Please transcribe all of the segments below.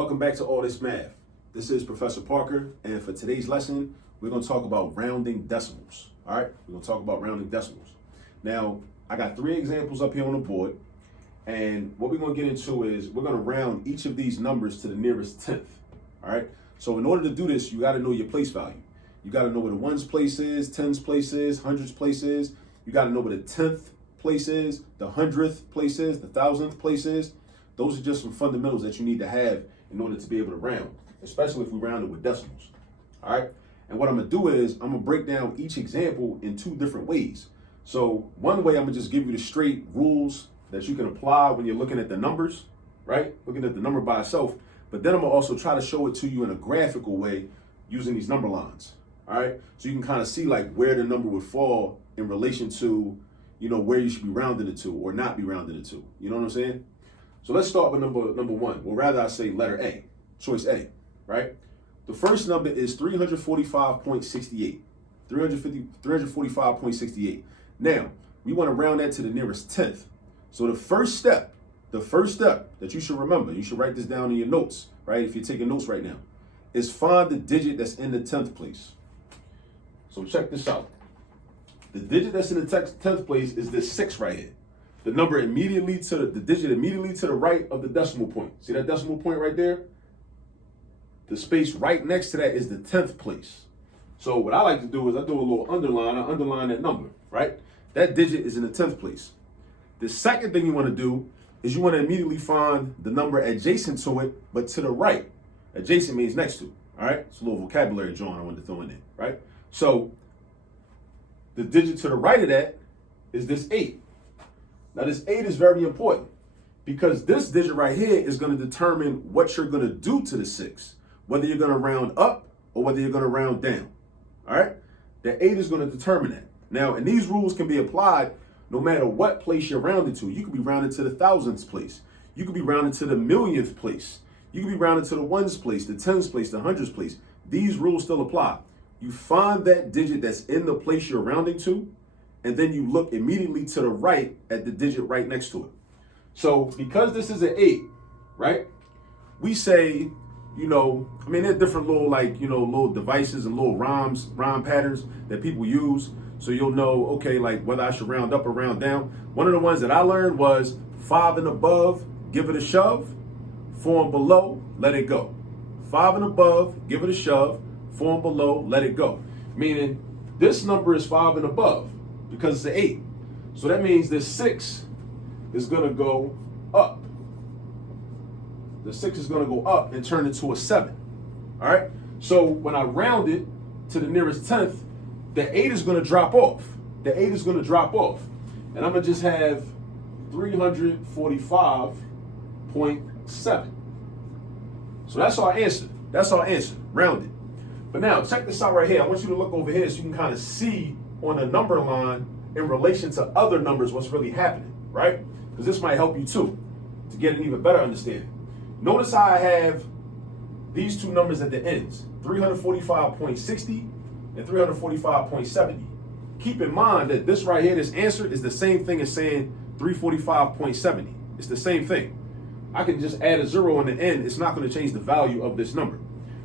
Welcome back to All This Math. This is Professor Parker, and for today's lesson, we're going to talk about rounding decimals. All right, we're going to talk about rounding decimals. Now, I got 3 examples up here on the board, and what we're going to get into is we're going to round each of these numbers to the nearest tenth. All right, so in order to do this, you got to know your place value. You got to know where the ones place is, tens place is, hundreds place is. You got to know where the 10th place is, the 100th place is, the 1000th place is. Those are just some fundamentals that you need to have in order to be able to round, especially if we round it with decimals. All right. And what I'm going to do is I'm going to break down each example in 2 different ways. So one way, I'm going to just give you the straight rules that you can apply when you're looking at the numbers, right? Looking at the number by itself. But then I'm going to also try to show it to you in a graphical way using these number lines. All right. So you can kind of see like where the number would fall in relation to, where you should be rounding it to or not be rounding it to. You know what I'm saying? So let's start with number 1. Well, rather I say letter A, choice A, right? The first number is 345.68. 345.68. Now, we want to round that to the nearest tenth. So the first step that you should remember, you should write this down in your notes, right? If you're taking notes right now, is find the digit that's in the 10th place. So check this out. The digit that's in the 10th place is this 6 right here. The number immediately to the digit immediately to the right of the decimal point. See that decimal point right there? The space right next to that is the 10th place. So what I like to do is I do a little underline. I underline that number, right? That digit is in the 10th place. The second thing you want to do is you want to immediately find the number adjacent to it, but to the right. Adjacent means next to, all right? It's a little vocabulary drawing I wanted to throw in there, right? So the digit to the right of that is this 8. Now, this 8 is very important because this digit right here is going to determine what you're going to do to the 6, whether you're going to round up or whether you're going to round down. All right? The 8 is going to determine that. Now, and these rules can be applied no matter what place you're rounded to. You could be rounded to the thousandth place. You could be rounded to the millionth place. You could be rounded to the ones place, the tens place, the hundreds place. These rules still apply. You find that digit that's in the place you're rounding to, and then you look immediately to the right at the digit right next to it. So because this is an 8, right? We say, there are different little little devices and little rhyme patterns that people use. So you'll know, okay, like whether I should round up or round down. One of the ones that I learned was 5 and above, give it a shove. 4 and below, let it go. 5 and above, give it a shove. 4 and below, let it go. Meaning this number is 5 and above, because it's an 8. So that means this 6 is going to go up. The 6 is going to go up and turn into a 7. All right? So when I round it to the nearest tenth, the 8 is going to drop off. The 8 is going to drop off. And I'm going to just have 345.7. So that's our answer. That's our answer. Rounded. But now, check this out right here. I want you to look over here so you can kind of see on the number line in relation to other numbers what's really happening, right? Because this might help you too to get an even better understanding. Notice how I have these 2 numbers at the ends, 345.60 and 345.70. Keep in mind that this right here, this answer is the same thing as saying 345.70. It's the same thing. I can just add a 0 on the end. It's not going to change the value of this number,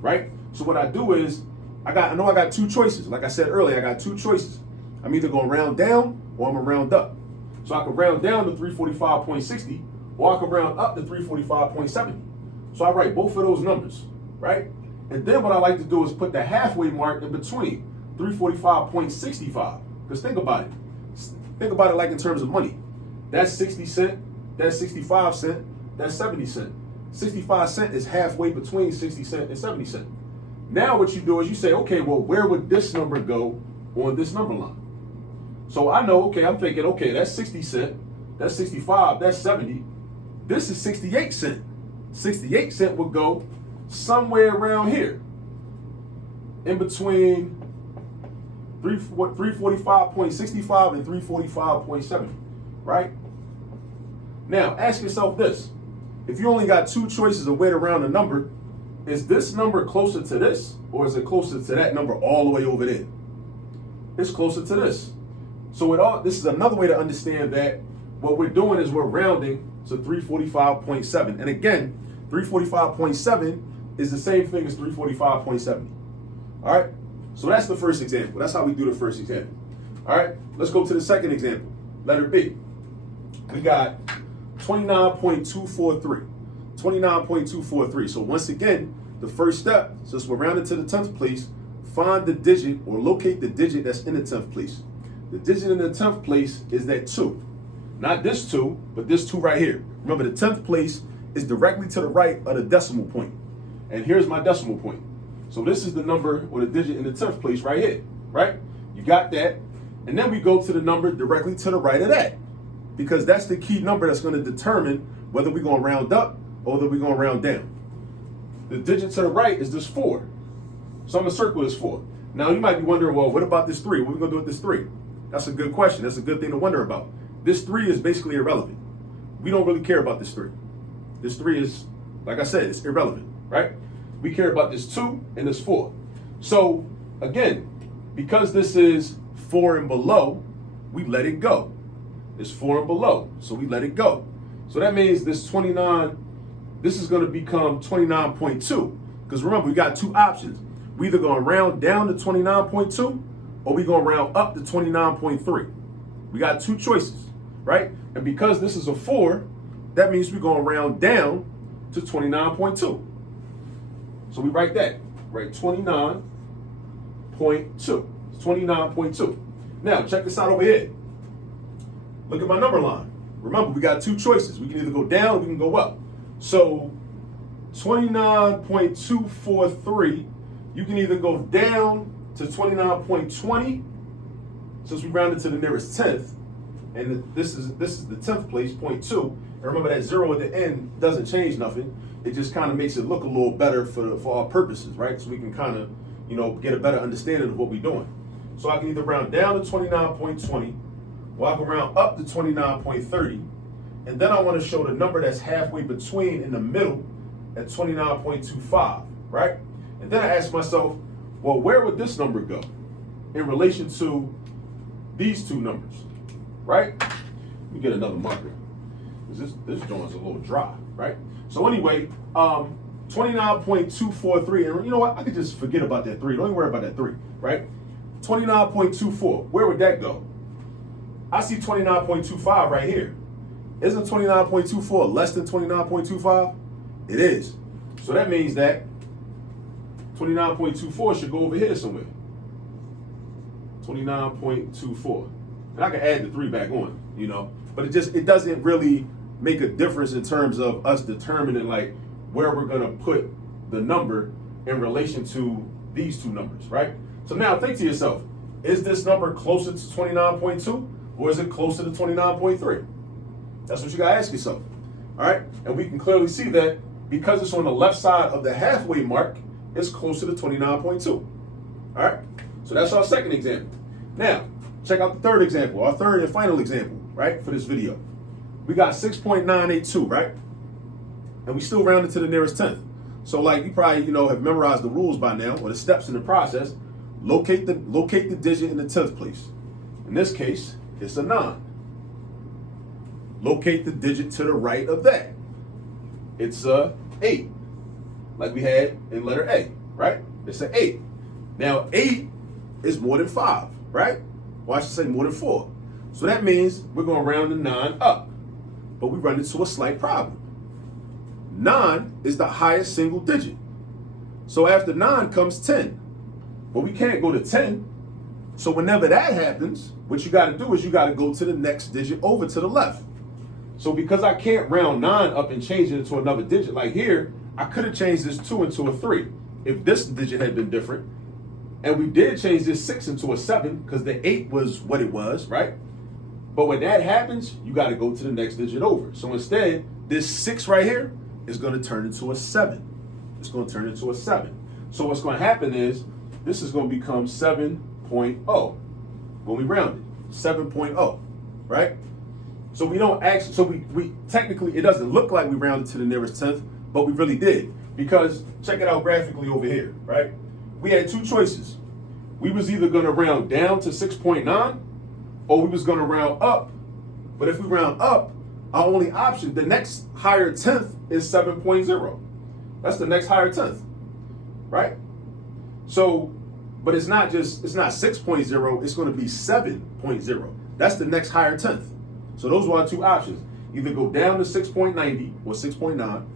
right? So what I do is, I know I got 2 choices. Like I said earlier, I got 2 choices. I'm either going to round down or I'm going to round up. So I can round down to 345.60 or I can round up to 345.70. So I write both of those numbers, right? And then what I like to do is put the halfway mark in between 345.65. Because think about it. Think about it like in terms of money. That's 60 cents. That's 65 cents. That's 70 cents. 65 cents is halfway between 60 cents and 70 cents. Now what you do is you say, okay, well, where would this number go on this number line? So I know, okay, I'm thinking, okay, that's 60 cents, that's 65, that's 70. This is 68 cents. 68 cents would go somewhere around here in between 345.65 and 345.70, right? Now, ask yourself this. If you only got 2 choices of where to round a number, is this number closer to this, or is it closer to that number all the way over there? It's closer to this. So this is another way to understand that what we're doing is we're rounding to 345.7. And again, 345.7 is the same thing as 345.70. All right? So that's the first example. That's how we do the first example. All right? Let's go to the second example. Letter B. We got 29.243. 29.243. So once again, the first step, since we're rounded to the 10th place, find the digit or locate the digit that's in the 10th place. The digit in the 10th place is that 2. Not this 2, but this 2 right here. Remember, the 10th place is directly to the right of the decimal point. And here's my decimal point. So this is the number or the digit in the 10th place right here, right? You got that. And then we go to the number directly to the right of that, because that's the key number that's going to determine whether we're going to round up or whether we're going to round down. The digit to the right is this 4. So I'm going to circle this 4. Now you might be wondering, well, what about this 3? What are we going to do with this 3? That's a good question. That's a good thing to wonder about. This 3 is basically irrelevant. We don't really care about this 3. This 3 is, like I said, it's irrelevant, right? We care about this 2 and this 4. So again, because this is 4 and below, we let it go. It's 4 and below, so we let it go. So that means this 29, this is going to become 29.2. Because remember, we got two options. We either going to round down to 29.2 or we going to round up to 29.3. We got two choices, right? And because this is a 4, that means we're going to round down to 29.2. So we write that, right? 29.2. 29.2. Now, check this out over here. Look at my number line. Remember, we got two choices. We can either go down or we can go up. So 29.243, you can either go down to 29.20, since we rounded to the nearest 10th, and this is the 10th place, 0.2. And remember that 0 at the end doesn't change nothing. It just kind of makes it look a little better for our purposes, right? So we can kind of, get a better understanding of what we're doing. So I can either round down to 29.20, or I can round up to 29.30, and then I want to show the number that's halfway between in the middle at 29.25, right? And then I ask myself, well, where would this number go in relation to these two numbers, right? Let me get another marker. This joint's a little dry, right? So anyway, 29.243, and you know what? I could just forget about that 3. Don't even worry about that 3, right? 29.24, where would that go? I see 29.25 right here. Isn't 29.24 less than 29.25? It is. So that means that 29.24 should go over here somewhere. 29.24. And I can add the 3 back on, but it doesn't really make a difference in terms of us determining like where we're gonna put the number in relation to these two numbers, right? So now think to yourself, is this number closer to 29.2 or is it closer to 29.3? That's what you gotta ask yourself, all right? And we can clearly see that because it's on the left side of the halfway mark, it's closer to 29.2, all right? So that's our second example. Now, check out the third example, our third and final example, right, for this video. We got 6.982, right? And we still rounded to the nearest 10th. So like you probably, have memorized the rules by now, or the steps in the process. Locate the digit in the 10th place. In this case, it's a 9. Locate the digit to the right of that. It's a 8, like we had in letter A, right? It's an 8. Now 8 is more than 5, right? Well, I should say more than 4. So that means we're going to round the 9 up. But we run into a slight problem. 9 is the highest single digit. So after 9 comes 10. But we can't go to 10. So whenever that happens, what you got to do is you got to go to the next digit over to the left. So because I can't round 9 up and change it into another digit, like here, I could have changed this 2 into a 3 if this digit had been different. And we did change this 6 into a 7 because the 8 was what it was, right? But when that happens, you got to go to the next digit over. So instead, this 6 right here is going to turn into a 7. It's going to turn into a 7. So what's going to happen is this is going to become 7.0 when we round it. 7.0, right? So we don't actually, so we technically, it doesn't look like we rounded to the nearest 10th, but we really did. Because check it out graphically over here, right? We had two choices. We was either going to round down to 6.9 or we was going to round up. But if we round up, our only option, the next higher 10th is 7.0. That's the next higher tenth, right? So, but it's not 6.0, it's going to be 7.0. That's the next higher tenth. So those are our two options. Either go down to 6.90 or 6.9,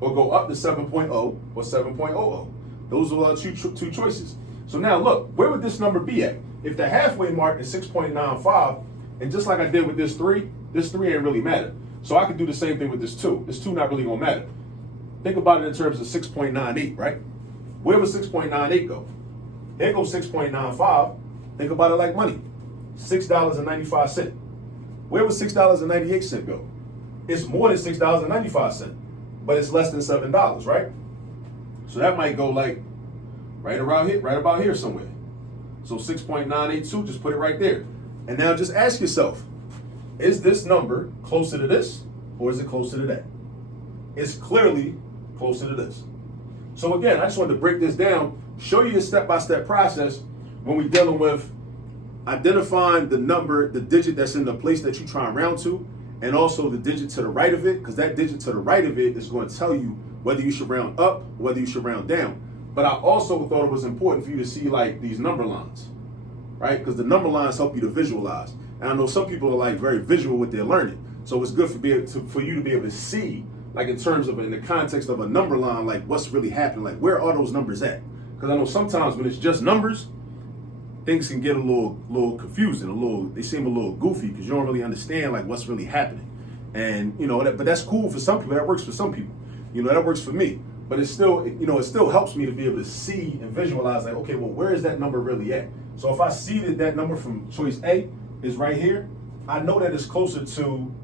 or go up to 7.0 or 7.00. Those are our two choices. So now look, where would this number be at? If the halfway mark is 6.95, and just like I did with this 3 ain't really matter. So I could do the same thing with this 2. This 2 not really gonna matter. Think about it in terms of 6.98, right? Where would 6.98 go? Here goes 6.95. Think about it like money. $6.95. Where would $6.98 go? It's more than $6.95, but it's less than $7, right? So that might go like right around here, right about here somewhere. So 6.982, just put it right there. And now just ask yourself, is this number closer to this or is it closer to that? It's clearly closer to this. So again, I just wanted to break this down, show you the step-by-step process when we're dealing with identifying the number, the digit that's in the place that you try and round to, and also the digit to the right of it, because that digit to the right of it is going to tell you whether you should round up, or whether you should round down. But I also thought it was important for you to see like these number lines, right? Because the number lines help you to visualize. And I know some people are like very visual with their learning. So it's good for you to be able to see, like in terms of, in the context of a number line, like what's really happening, like where are those numbers at? Because I know sometimes when it's just numbers, things can get a little confusing, they seem a little goofy because you don't really understand like what's really happening. And you know, but that's cool for some people, that works for some people. You know, that works for me. But it still helps me to be able to see and visualize like, okay, well, where is that number really at? So if I see that number from choice A is right here, I know that it's closer to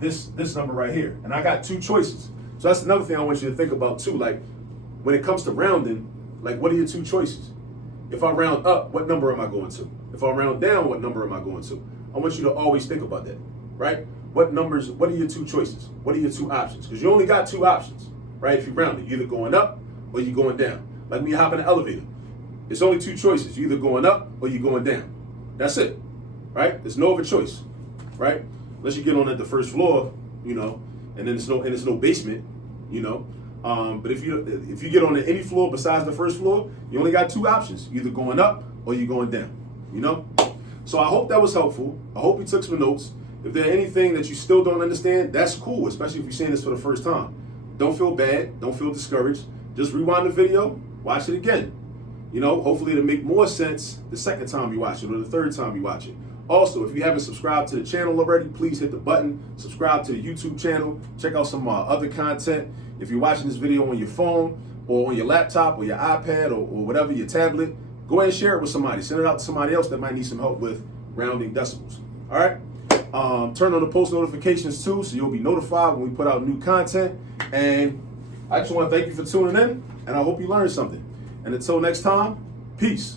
this number right here. And I got two choices. So that's another thing I want you to think about too. Like when it comes to rounding, like what are your two choices? If I round up, what number am I going to? If I round down, what number am I going to? I want you to always think about that, right? What are your two choices? What are your two options? Because you only got two options, right? If you round it, you're either going up or you're going down. Like when you hop in an elevator, it's only two choices. You're either going up or you're going down. That's it, right? There's no other choice, right? Unless you get on at the first floor, you know, and then it's no basement, you know. But if you get on any floor besides the first floor, you only got two options: you're either going up or you're going down. You know. So I hope that was helpful. I hope you took some notes. If there's anything that you still don't understand, that's cool, especially if you're seeing this for the first time. Don't feel bad. Don't feel discouraged. Just rewind the video, watch it again. You know, hopefully it'll make more sense the second time you watch it or the third time you watch it. Also, if you haven't subscribed to the channel already, please hit the button, subscribe to the YouTube channel, check out some other content. If you're watching this video on your phone or on your laptop or your iPad or whatever, your tablet, go ahead and share it with somebody. Send it out to somebody else that might need some help with rounding decimals. All right? Turn on the post notifications too, so you'll be notified when we put out new content. And I just want to thank you for tuning in, and I hope you learned something. And until next time, peace.